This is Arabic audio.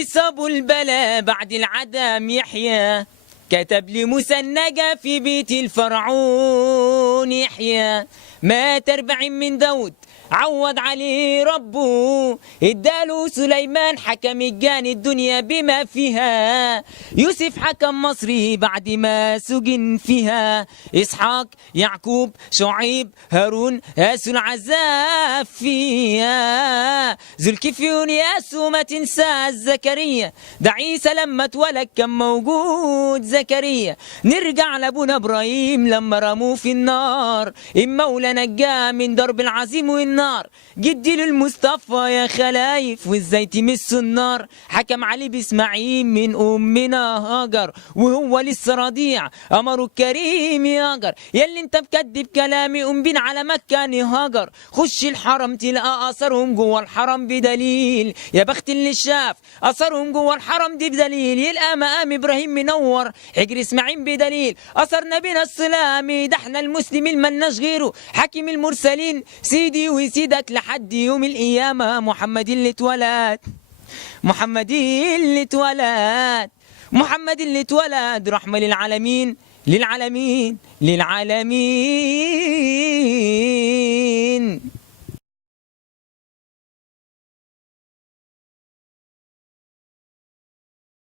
صابوا البلاء بعد العدم يحيى، كتب لي مسنجة في بيت الفرعون يحيى. مات 40 من داود عوض عليه ربه، اداله سليمان حكم الجان الدنيا بما فيها. يوسف حكم مصري بعد ما سجن فيها. اسحاق يعقوب شعيب هارون قاسوا العذاب فيها. ذو الكفيون ياسوا ما تنسى زكريا، ده عيسى لما اتولد كان موجود زكريا. نرجع لابونا ابراهيم لما رموه في النار، المولى نجاه من ضرب العظيم والنار. جدي للمصطفى يا خلايف وازاي تمسوا النار. حكم علي باسماعيل من امنا هاجر وهو لسه رضيع، امره الكريم يهاجر. ياللي انت مكدب كلامي قوم بين على مكه هاجر. خش الحرم تلقى اثرهم جوه الحرم بدليل، يا بخت اللي شاف اثرهم جوه الحرم دي بدليل. يلقى مقام ابراهيم منور حجر اسماعيل بدليل. اثر نبينا السلامي ده احنا المسلمين ملناش غيره. حاكم المرسلين سيدي وسيدك لحد يوم القيامة. محمد اللي اتولد، محمد اللي اتولد، محمد اللي اتولد رحمة للعالمين، للعالمين، للعالمين.